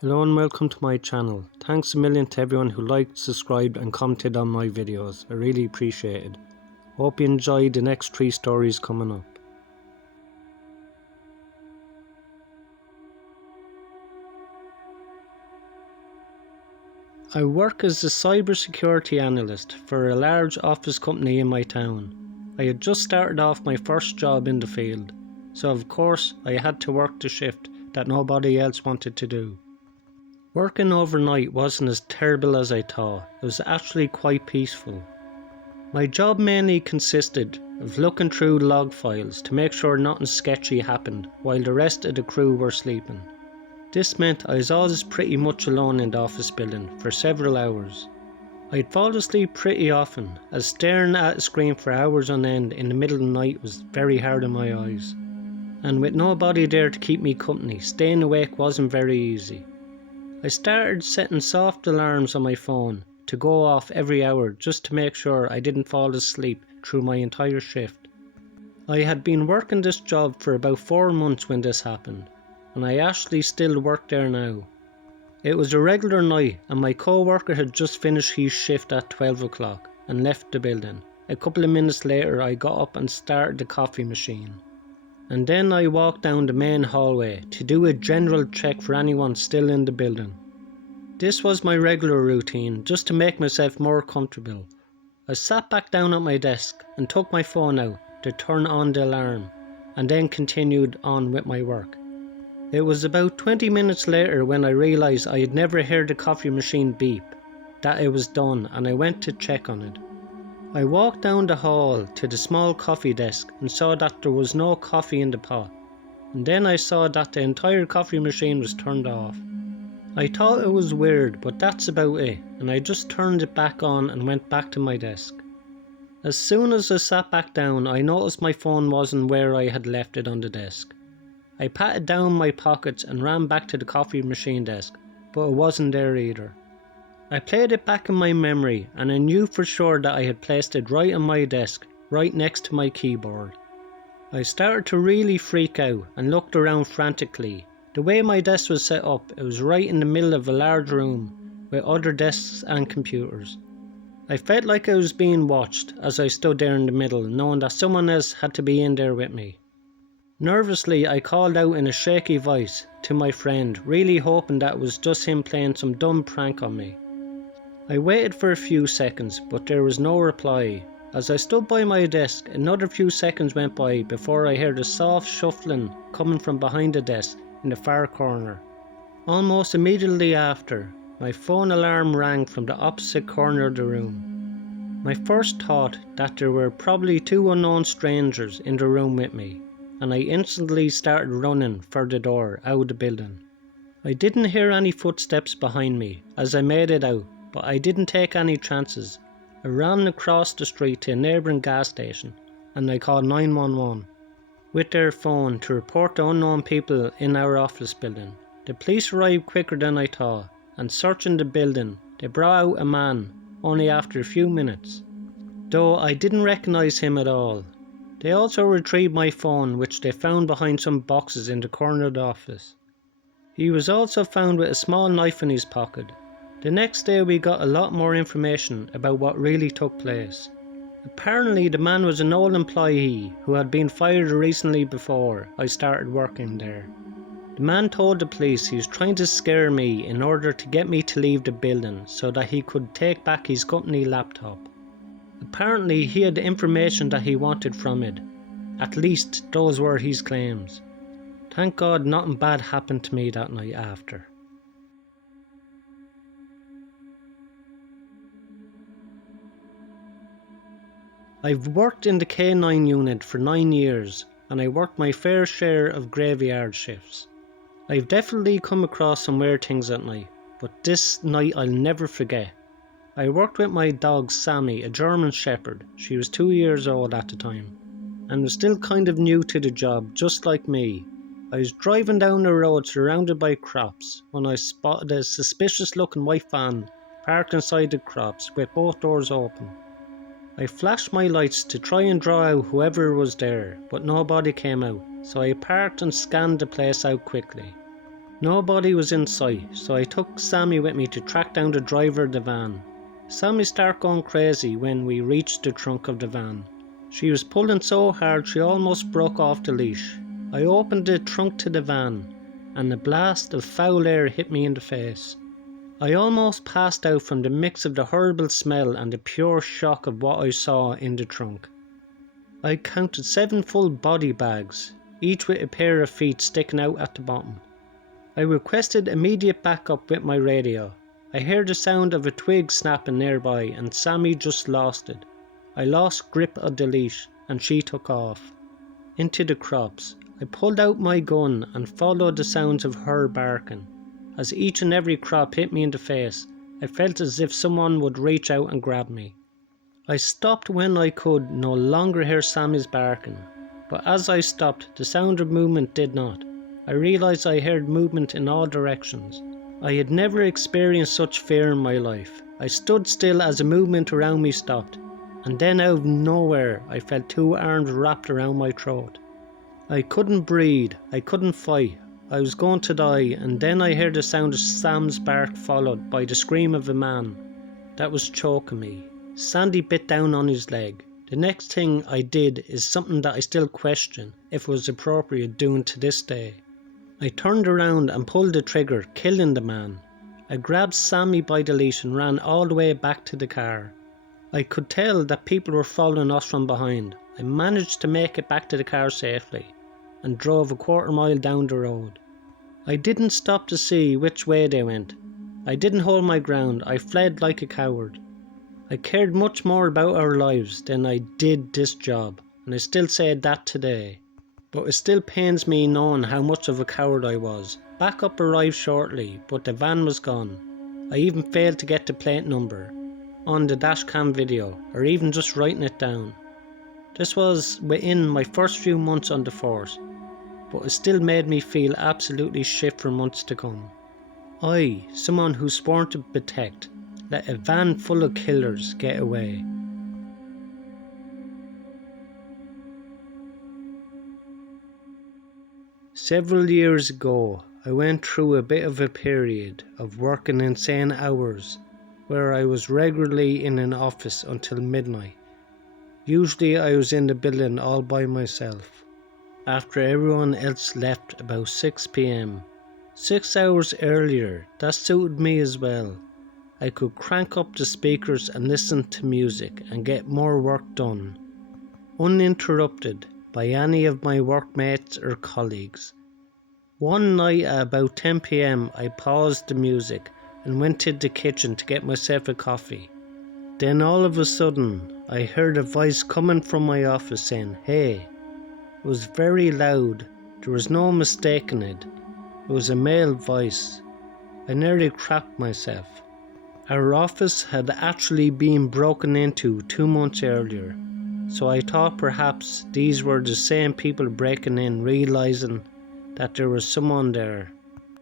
Hello and welcome to my channel. Thanks a million to everyone who liked, subscribed and commented on my videos. I really appreciate it. Hope you enjoyed the next 3 stories coming up. I work as a cybersecurity analyst for a large office company in my town. I had just started off my first job in the field, so of course I had to work the shift that nobody else wanted to do. Working overnight wasn't as terrible as I thought. It was actually quite peaceful. My job mainly consisted of looking through log files to make sure nothing sketchy happened while the rest of the crew were sleeping. This meant I was always pretty much alone in the office building for several hours. I'd fall asleep pretty often, as staring at a screen for hours on end in the middle of the night was very hard on my eyes. And with nobody there to keep me company, staying awake wasn't very easy. I started setting soft alarms on my phone to go off every hour just to make sure I didn't fall asleep through my entire shift. I had been working this job for about 4 months when this happened, and I actually still work there now. It was a regular night and my co-worker had just finished his shift at 12 o'clock and left the building. A couple of minutes later I got up and started the coffee machine. And then I walked down the main hallway to do a general check for anyone still in the building. This was my regular routine, just to make myself more comfortable. I sat back down at my desk and took my phone out to turn on the alarm, and then continued on with my work. It was about 20 minutes later when I realised I had never heard the coffee machine beep, that it was done, and I went to check on it. I walked down the hall to the small coffee desk and saw that there was no coffee in the pot, and then I saw that the entire coffee machine was turned off. I thought it was weird, but that's about it, and I just turned it back on and went back to my desk. As soon as I sat back down, I noticed my phone wasn't where I had left it on the desk. I patted down my pockets and ran back to the coffee machine desk, but it wasn't there either. I played it back in my memory and I knew for sure that I had placed it right on my desk, right next to my keyboard. I started to really freak out and looked around frantically. The way my desk was set up, it was right in the middle of a large room with other desks and computers. I felt like I was being watched as I stood there in the middle, knowing that someone else had to be in there with me. Nervously, I called out in a shaky voice to my friend, really hoping that it was just him playing some dumb prank on me. I waited for a few seconds, but there was no reply. As I stood by my desk, another few seconds went by before I heard a soft shuffling coming from behind the desk in the far corner. Almost immediately after, my phone alarm rang from the opposite corner of the room. My first thought that there were probably 2 unknown strangers in the room with me, and I instantly started running for the door out of the building. I didn't hear any footsteps behind me as I made it out, but I didn't take any chances. I ran across the street to a neighbouring gas station and I called 911 with their phone to report the unknown people in our office building. The police arrived quicker than I thought, and searching the building they brought out a man only after a few minutes, though I didn't recognise him at all. They also retrieved my phone, which they found behind some boxes in the corner of the office. He was also found with a small knife in his pocket. The next day we got a lot more information about what really took place. Apparently the man was an old employee who had been fired recently before I started working there. The man told the police he was trying to scare me in order to get me to leave the building so that he could take back his company laptop. Apparently he had the information that he wanted from it. At least those were his claims. Thank God nothing bad happened to me that night after. I've worked in the K9 unit for 9 years and I worked my fair share of graveyard shifts. I've definitely come across some weird things at night, but this night I'll never forget. I worked with my dog Sammy, a German Shepherd. She was 2 years old at the time and was still kind of new to the job, just like me. I was driving down the road surrounded by crops when I spotted a suspicious looking white van parked inside the crops with both doors open. I flashed my lights to try and draw out whoever was there, but nobody came out, so I parked and scanned the place out quickly. Nobody was in sight, so I took Sammy with me to track down the driver of the van. Sammy started going crazy when we reached the trunk of the van. She was pulling so hard she almost broke off the leash. I opened the trunk to the van, and a blast of foul air hit me in the face. I almost passed out from the mix of the horrible smell and the pure shock of what I saw in the trunk. I counted 7 full body bags, each with a pair of feet sticking out at the bottom. I requested immediate backup with my radio. I heard the sound of a twig snapping nearby and Sammy just lost it. I lost grip of the leash and she took off. Into the crops. I pulled out my gun and followed the sounds of her barking. As each and every crop hit me in the face, I felt as if someone would reach out and grab me. I stopped when I could no longer hear Sammy's barking, but as I stopped, the sound of movement did not. I realised I heard movement in all directions. I had never experienced such fear in my life. I stood still as a movement around me stopped, and then out of nowhere I felt 2 arms wrapped around my throat. I couldn't breathe, I couldn't fight. I was going to die, and then I heard the sound of Sam's bark followed by the scream of a man that was choking me. Sandy bit down on his leg. The next thing I did is something that I still question if it was appropriate doing to this day. I turned around and pulled the trigger, killing the man. I grabbed Sammy by the leash and ran all the way back to the car. I could tell that people were following us from behind. I managed to make it back to the car safely and drove a 1/4 mile down the road. I didn't stop to see which way they went. I didn't hold my ground. I fled like a coward. I cared much more about our lives than I did this job, and I still say that today. But it still pains me knowing how much of a coward I was. Backup arrived shortly, but the van was gone. I even failed to get the plate number on the dashcam video, or even just writing it down. This was within my first few months on the force, but it still made me feel absolutely shit for months to come. I, someone who sworn to protect, let a van full of killers get away. Several years ago, I went through a bit of a period of working insane hours where I was regularly in an office until midnight. Usually I was in the building all by myself, after everyone else left about 6 p.m. 6 hours earlier, that suited me as well. I could crank up the speakers and listen to music and get more work done, uninterrupted by any of my workmates or colleagues. One night at about 10 p.m. I paused the music and went to the kitchen to get myself a coffee. Then all of a sudden I heard a voice coming from my office saying, "Hey." It was very loud. There was no mistaking it. It was a male voice. I nearly crapped myself. Our office had actually been broken into 2 months earlier, so I thought perhaps these were the same people breaking in, realising that there was someone there.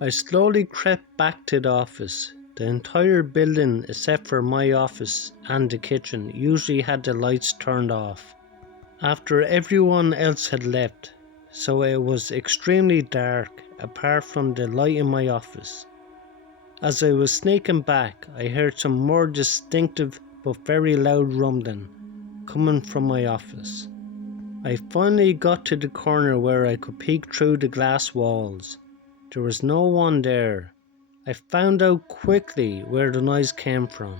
I slowly crept back to the office. The entire building, except for my office and the kitchen, usually had the lights turned off after everyone else had left, so it was extremely dark apart from the light in my office. As I was sneaking back, I heard some more distinctive but very loud rumbling coming from my office. I finally got to the corner where I could peek through the glass walls. There was no one there. I found out quickly where the noise came from.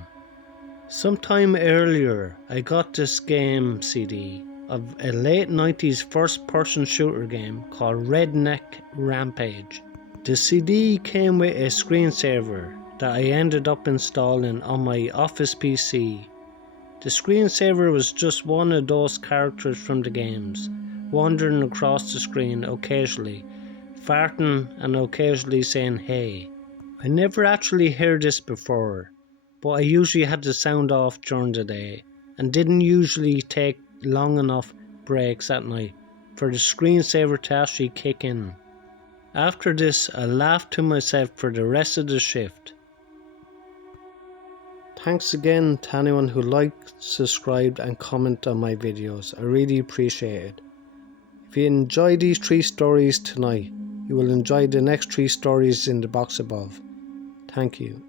Sometime earlier, I got this game CD of a late 90s first-person shooter game called Redneck Rampage. The CD came with a screensaver that I ended up installing on my office PC. The screensaver was just one of those characters from the games, wandering across the screen occasionally, farting and occasionally saying "hey." I never actually heard this before, but I usually had the sound off during the day and didn't usually take long enough breaks at night for the screensaver to actually kick in. After this, I laughed to myself for the rest of the shift. Thanks again to anyone who liked, subscribed and commented on my videos. I really appreciate it. If you enjoyed these 3 stories tonight, You will enjoy the next 3 stories in the box above. Thank you.